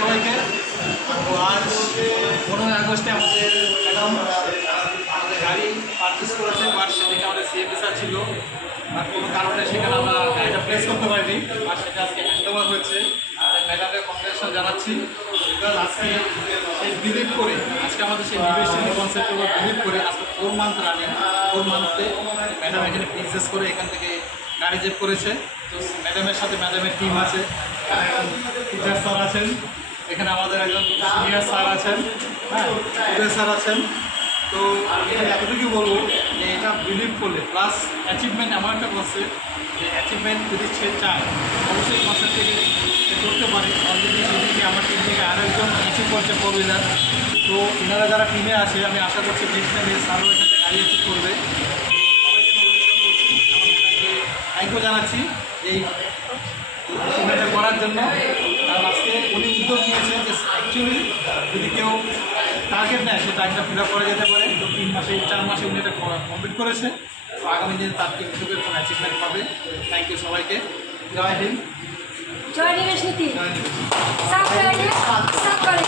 সবাইকে। তো আজ 15ই আগস্টে আমাদের ম্যাডাম আমাদের গাড়ি পারচেস করেছে, বাট সেদিকে আমাদের সিএমডি স্যার ছিল, আর কোনো কারণে সেখানে আমরা গাড়িটা প্লেস করতে পারিনি, আর সেটা আজকে হ্যান্ড ওভার হয়েছে। ম্যাডামকে কংগ্রেচুলেশন জানাচ্ছি। বিকজ আজকে সেই বিলিভ করে, আজকে আমাদের সেই নিবেশন কনসেপ্টের উপর বিলিভ করে আজকে 4 মান্থ রানিং, 4 মান্থে ম্যাডাম এখানে বিজনেস করে এখান থেকে গাড়ি জেপ করেছে। তো ম্যাডামের সাথে ম্যাডামের টিম আছে, টিচার স্যার আছেন, এখানে আমাদের একজন সিনিয়র স্যার আছেন, হ্যাঁ উদয় স্যার আছেন। তো এখানে এতটুকু বলবো যে এটা বিলিভ করলে প্লাস অ্যাচিভমেন্ট এমন একটা কনসেপ্ট, যে অ্যাচিভমেন্ট যদি সে চায় অবশ্যই কনসেপ্ট থেকে সে করতে পারে। অলরেডি সেদিকে আমার টিম থেকে আরও একজন অ্যাচিভ করছে 4 হুইলার। তো এনারা যারা টিমে আসে আমি আশা করছি নেক্সট টাইমে স্যারও এখানে গাড়ি অ্যাচিভ করবে। থ্যাংক ইউ জানাচ্ছি এই অ্যাচিভমেন্টটা করার জন্য। কারণ আজকে উনি উদ্যোগ নিয়েছেন যে অ্যাকচুয়ালি যদি কেউ টার্গেট নেয় সে টার্গেটটা ফিল আপ করা যেতে পারে। তো 3 মাসে 4 মাসে উনি এটা কমপ্লিট করেছে। তো আগামী দিনে তার টিম থেকে কোনো অ্যাচিভমেন্ট পাবে। থ্যাংক ইউ সবাইকে। জয় হিন্দ, জয় নিবেশ নীতি। জয় হিন্দ। সাবস্ক্রাইব